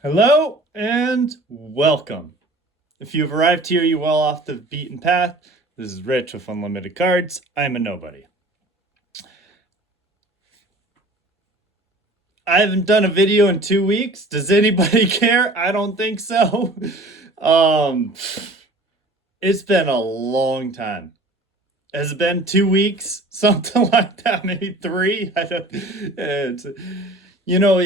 Hello and welcome. If you've arrived here, you're well off the beaten path. This is Rich with Unlimited Cards. I'm a nobody. I haven't done a video in 2 weeks. Does anybody care? I don't think so. Um, it's been a long time. Has it been 2 weeks? Something like that, maybe three. I don't. It's, you know,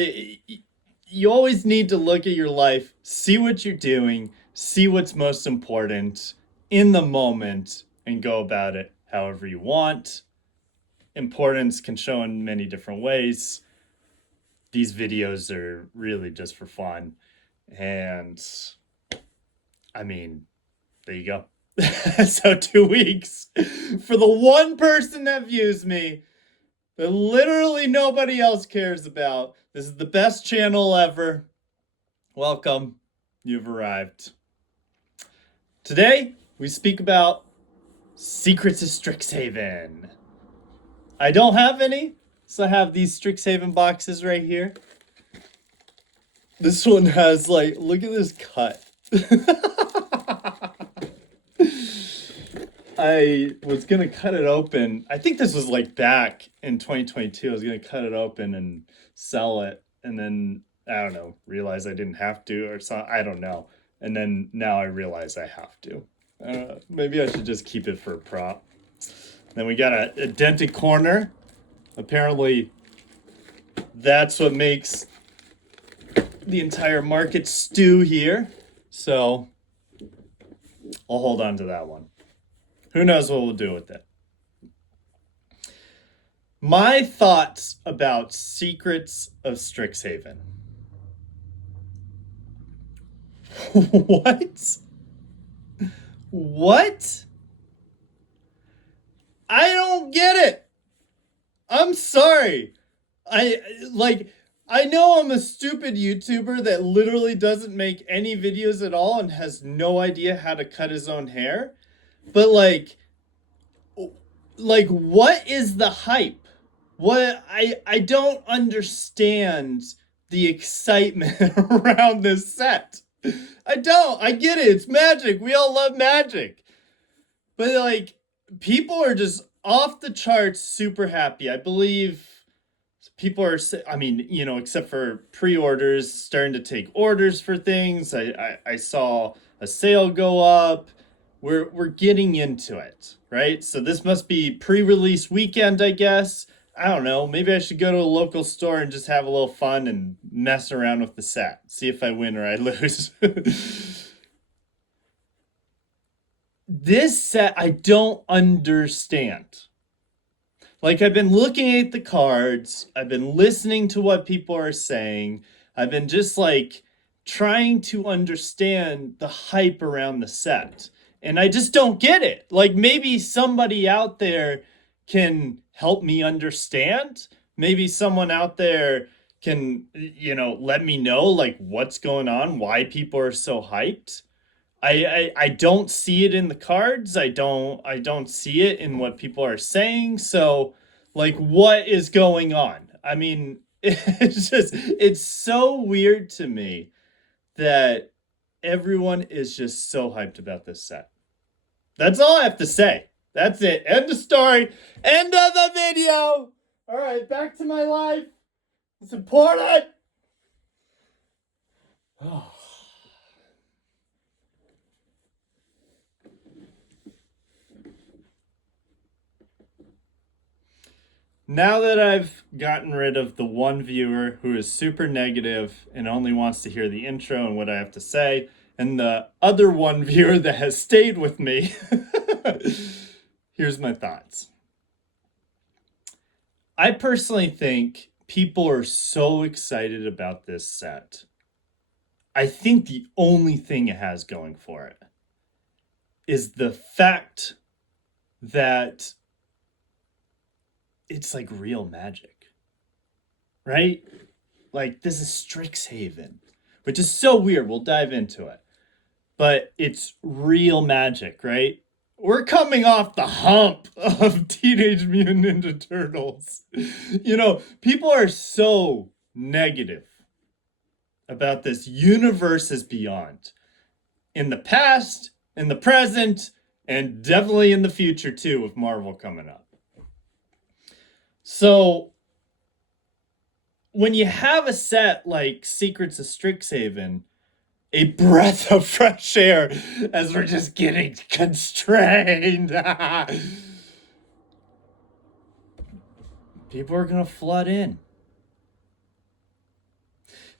you always need to look at your life, see what you're doing, see what's most important in the moment, and go about it however you want. Importance can show in many different ways. These videos are really just for fun. And I mean, there you go. So 2 weeks for the one person that views me that literally nobody else cares about. This is the best channel ever. Welcome. You've arrived. Today, we speak about Secrets of Strixhaven. I don't have any, so I have these Strixhaven boxes right here. This one has, like, look at this cut. I was gonna cut it open. I think this was like back in 2022. I was gonna cut it open and sell it, and then I don't know, realize I didn't have to, or so I don't know. And then now I realize I have to. Maybe I should just keep it for a prop. Then we got a dented corner. Apparently, that's what makes the entire market stew here. So I'll hold on to that one. Who knows what we'll do with it. My thoughts about Secrets of Strixhaven. What? What? I don't get it. I'm sorry. I know I'm a stupid YouTuber that literally doesn't make any videos at all and has no idea how to cut his own hair. But what is the hype? What I don't understand the excitement around this set. I don't. I get it. It's magic. We all love magic. But people are just off the charts super happy. I believe people are, I mean, except for pre-orders, starting to take orders for things. I saw a sale go up. We're getting into it, right? So this must be pre-release weekend, I guess. I don't know. Maybe I should go to a local store and just have a little fun and mess around with the set. See if I win or I lose. This set, I don't understand. I've been looking at the cards, I've been listening to what people are saying, I've been just trying to understand the hype around the set. And I just don't get it. Maybe somebody out there can help me understand. Maybe someone out there can, let me know what's going on, why people are so hyped. I don't see it in the cards. I don't see it in what people are saying. So what is going on? I mean, it's so weird to me that everyone is just so hyped about this set. That's all I have to say. That's it. End of story. End of the video. All right, back to my life. It's important. Oh. Now that I've gotten rid of the one viewer who is super negative and only wants to hear the intro and what I have to say, and the other one viewer that has stayed with me, here's my thoughts. I personally think people are so excited about this set. I think the only thing it has going for it is the fact that it's real magic, right? This is Strixhaven, which is so weird. We'll dive into it. But it's real magic, right? We're coming off the hump of Teenage Mutant Ninja Turtles. People are so negative about this universe is beyond. In the past, in the present, and definitely in the future too, with Marvel coming up. So when you have a set like Secrets of Strixhaven, a breath of fresh air as we're just getting constrained. People are going to flood in.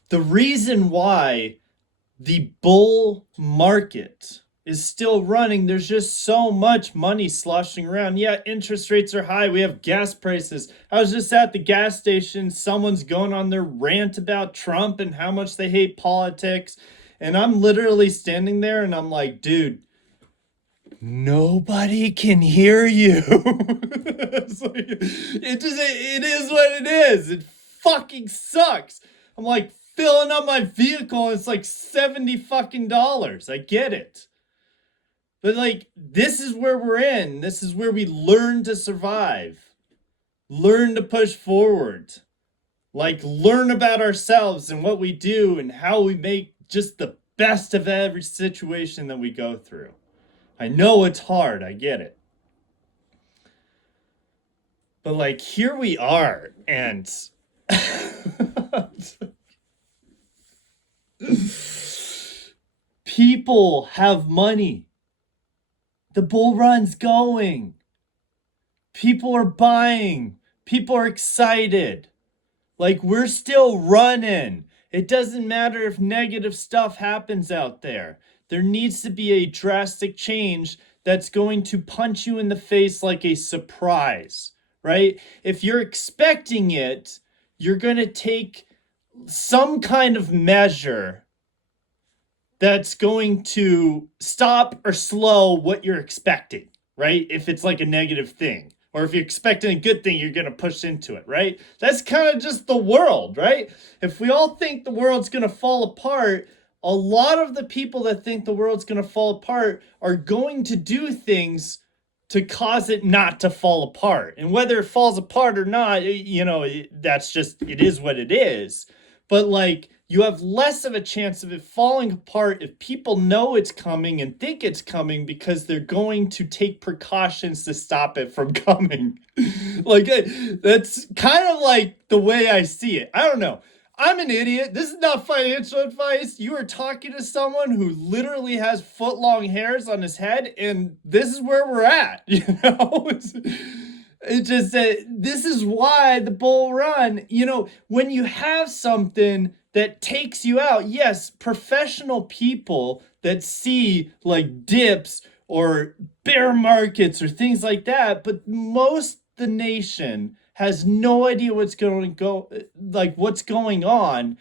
The reason why the bull market is still running, there's just so much money sloshing around. Yeah, interest rates are high. We have gas prices. I was just at the gas station. Someone's going on their rant about Trump and how much they hate politics. And I'm literally standing there and I'm like, dude, nobody can hear you. It's like, it is what it is. It fucking sucks. I'm like filling up my vehicle and it's like $70 fucking dollars. I get it. But like, this is where we're in. This is where we learn to survive. Learn to push forward. Like, learn about ourselves and what we do and how we make just the best of every situation that we go through. I know it's hard. I get it. But like, here we are, and people have money. The bull run's going. People are buying. People are excited. Like, we're still running. It doesn't matter if negative stuff happens out there. There needs to be a drastic change that's going to punch you in the face like a surprise, right? If you're expecting it, you're going to take some kind of measure that's going to stop or slow what you're expecting, right? If it's like a negative thing. Or if you're expecting a good thing, you're going to push into it, right? That's kind of just the world, right? If we all think the world's going to fall apart, a lot of the people that think the world's going to fall apart are going to do things to cause it not to fall apart. And whether it falls apart or not, that's just, it is what it is. But like, you have less of a chance of it falling apart if people know it's coming and think it's coming because they're going to take precautions to stop it from coming. Like, that's kind of like the way I see it. I don't know. I'm an idiot. This is not financial advice. You are talking to someone who literally has foot-long hairs on his head, and this is where we're at, It just this is why the bull run, when you have something that takes you out, yes, professional people that see like dips or bear markets or things like that, but most the nation has no idea what's going on.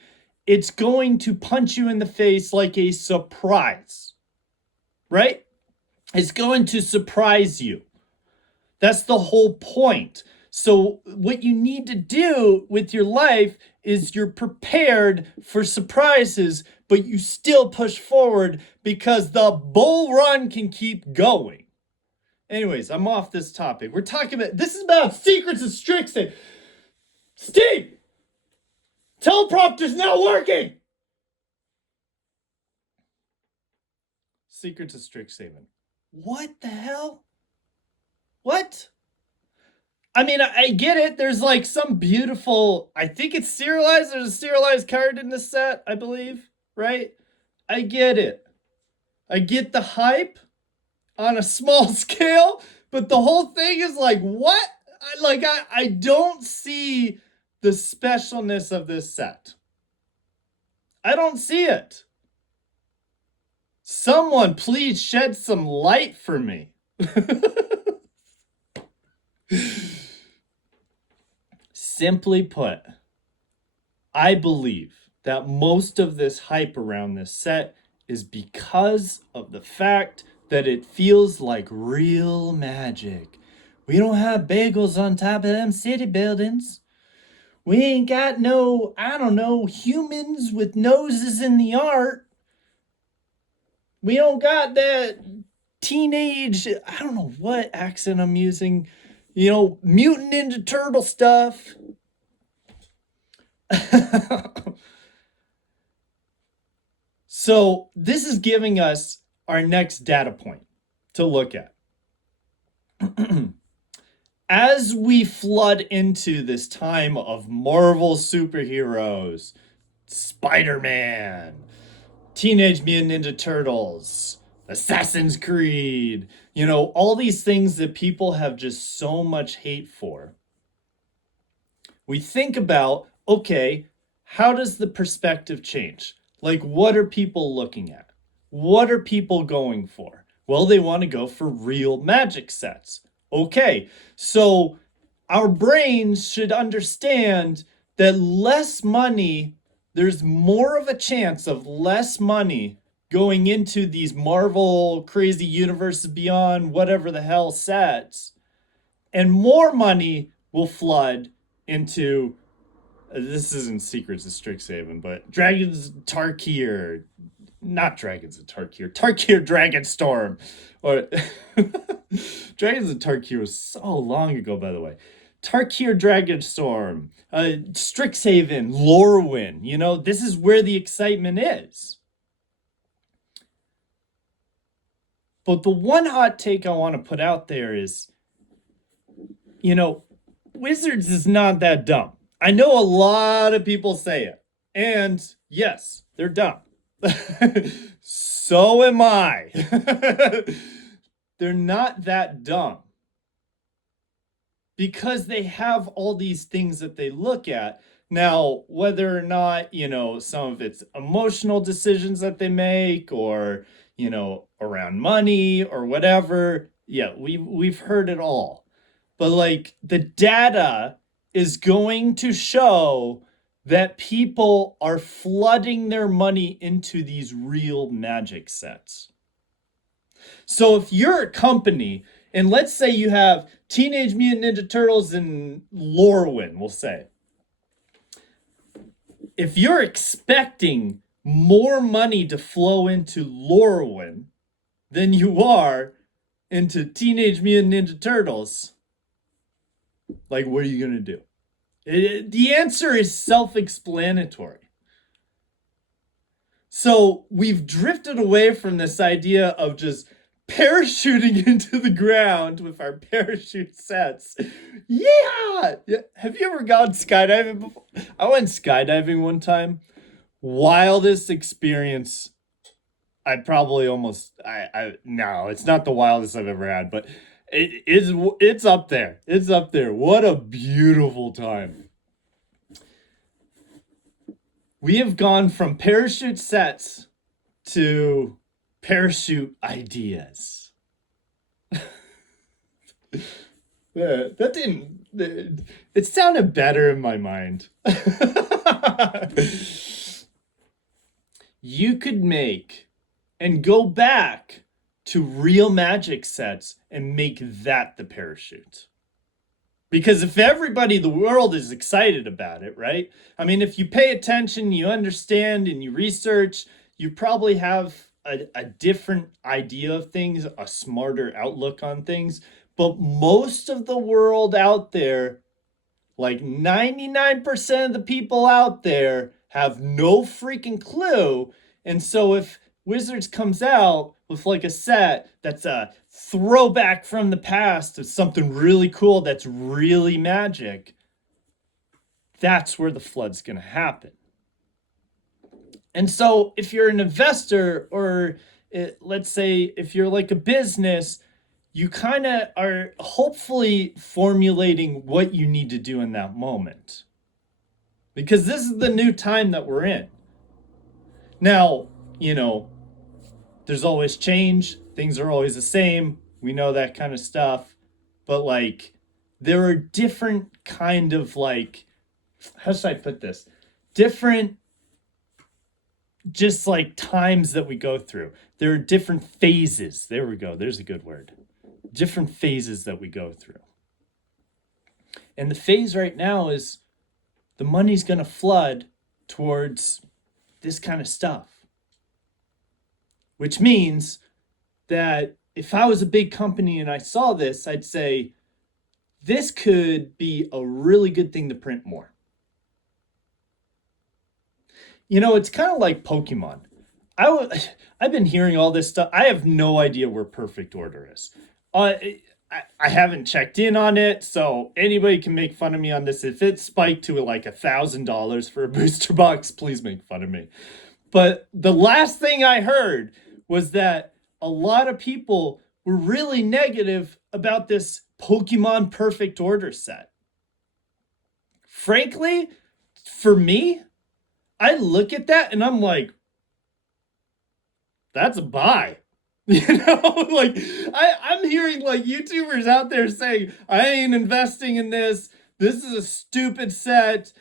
It's going to punch you in the face like a surprise, right? It's going to surprise you. That's the whole point. So what you need to do with your life is you're prepared for surprises, but you still push forward because the bull run can keep going. Anyways, I'm off this topic. We're talking about, this is about Secrets of Strixhaven. Steve! Teleprompter's not working! Secrets of Strixhaven. What the hell? What? I mean, I get it. There's like some beautiful, I think it's serialized. There's a serialized card in the set, I believe, right? I get it. I get the hype on a small scale, but the whole thing is like, what? I don't see the specialness of this set. I don't see it. Someone please shed some light for me. Simply put, I believe that most of this hype around this set is because of the fact that it feels like real magic. We don't have bagels on top of them city buildings. We ain't got no, I don't know, humans with noses in the art. We don't got that teenage, I don't know what accent I'm using, mutant Ninja Turtle stuff. So this is giving us our next data point to look at. As we flood into this time of Marvel superheroes, Spider-Man, Teenage Mutant Ninja Turtles, Assassin's Creed, all these things that people have just so much hate for. We think about, okay, how does the perspective change? Like, what are people looking at? What are people going for? Well, they want to go for real magic sets. Okay, so our brains should understand that less money, there's more of a chance of less money going into these Marvel crazy universes beyond whatever the hell sets, and more money will flood into this isn't Secrets of Strixhaven, but Dragons Tarkir, not Dragons of Tarkir, Tarkir Dragonstorm, or Dragons of Tarkir was so long ago, by the way. Tarkir Dragonstorm, Strixhaven, Lorwyn. This is where the excitement is. But the one hot take I want to put out there is, Wizards is not that dumb. I know a lot of people say it. And yes, they're dumb. So am I. They're not that dumb. Because they have all these things that they look at. Now, whether or not, some of it's emotional decisions that they make or, around money or whatever. Yeah, we've heard it all. But like the data is going to show that people are flooding their money into these real magic sets. So if you're a company, and let's say you have Teenage Mutant Ninja Turtles and Lorwyn, we'll say. If you're expecting more money to flow into Lorwyn than you are into Teenage Mutant Ninja Turtles, like, what are you going to do? The answer is self-explanatory. So we've drifted away from this idea of just parachuting into the ground with our parachute sets. Yeah! Have you ever gone skydiving before? I went skydiving one time. Wildest experience. I'd probably almost no, it's not the wildest I've ever had, but it's up there. It's up there. What a beautiful time. We have gone from parachute sets to parachute ideas. That didn't. It sounded better in my mind. You could make and go back to real magic sets and make that the parachute. Because if everybody in the world is excited about it, right? I mean, if you pay attention, you understand, and you research, you probably have a different idea of things, a smarter outlook on things. But most of the world out there, like 99% of the people out there, have no freaking clue. And so if Wizards comes out with like a set that's a throwback from the past of something really cool that's really magic, that's where the flood's going to happen. And so if you're an investor or let's say if you're like a business, you kind of are hopefully formulating what you need to do in that moment. Because this is the new time that we're in. Now, there's always change. Things are always the same. We know that kind of stuff. But like, there are different kind of like, how should I put this? Different, just like times that we go through. There are different phases. There we go. There's a good word. Different phases that we go through. And the phase right now is the money's going to flood towards this kind of stuff. Which means that if I was a big company and I saw this, I'd say, this could be a really good thing to print more. It's kind of like Pokemon. I've been hearing all this stuff. I have no idea where perfect order is. I haven't checked in on it, so anybody can make fun of me on this. If it spiked to like $1,000 for a booster box, please make fun of me. But the last thing I heard was that a lot of people were really negative about this Pokemon Perfect Order set. Frankly, for me, I look at that and I'm like, that's a buy. Like I'm hearing like YouTubers out there saying, I ain't investing in this. This is a stupid set.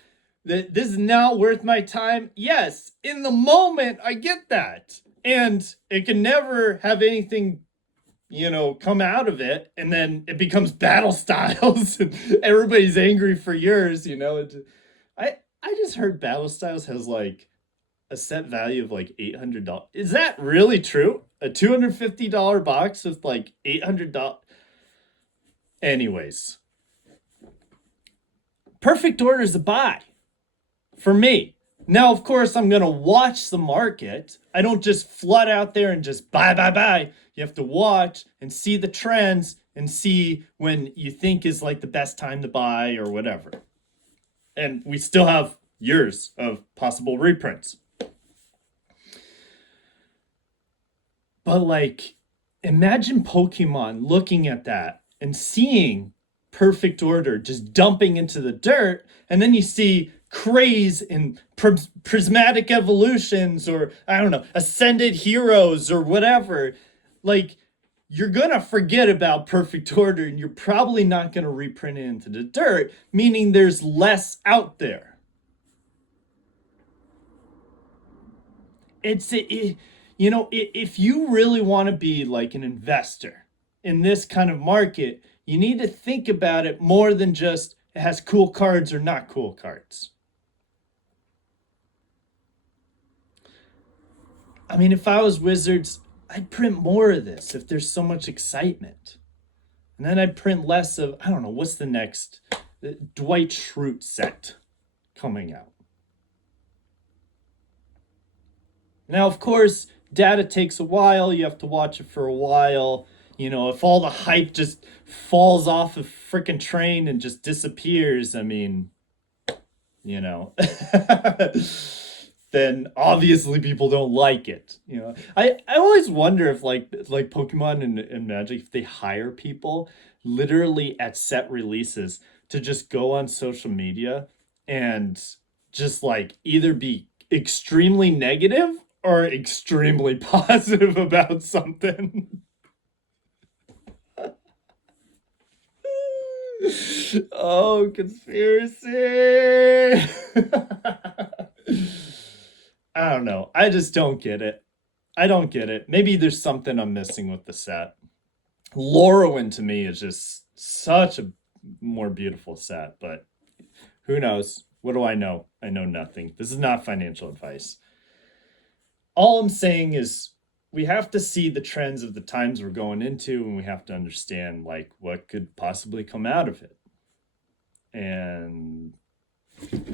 That this is not worth my time. Yes, in the moment, I get that. And it can never have anything, come out of it. And then it becomes battle styles and everybody's angry for years. I just heard battle styles has like a set value of like $800. Is that really true? A $250 box with like $800. Anyways, perfect order is a buy for me. Now, of course, I'm going to watch the market. I don't just flood out there and just buy, buy, buy. You have to watch and see the trends and see when you think is like the best time to buy or whatever. And we still have years of possible reprints. But like, imagine Pokemon looking at that and seeing perfect order just dumping into the dirt, and then you see craze in prismatic evolutions, or I don't know, ascended heroes or whatever. Like, you're gonna forget about perfect order and you're probably not gonna reprint it into the dirt, meaning there's less out there. If you really want to be like an investor in this kind of market, you need to think about it more than just it has cool cards or not cool cards. I mean, if I was Wizards, I'd print more of this if there's so much excitement. And then I'd print less of, I don't know, what's the next Dwight Schrute set coming out? Now, of course, data takes a while. You have to watch it for a while. If all the hype just falls off a freaking train and just disappears, I mean, you know, then obviously people don't like it. I always wonder if like Pokemon and Magic, if they hire people literally at set releases to just go on social media and just like either be extremely negative or extremely positive about something. Oh, conspiracy. I don't know. I just don't get it. I don't get it. Maybe there's something I'm missing with the set. Lorwyn to me is just such a more beautiful set, but who knows? What do I know? I know nothing. This is not financial advice. All I'm saying is we have to see the trends of the times we're going into, and we have to understand like what could possibly come out of it. And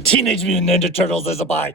Teenage Mutant Ninja Turtles is a buy.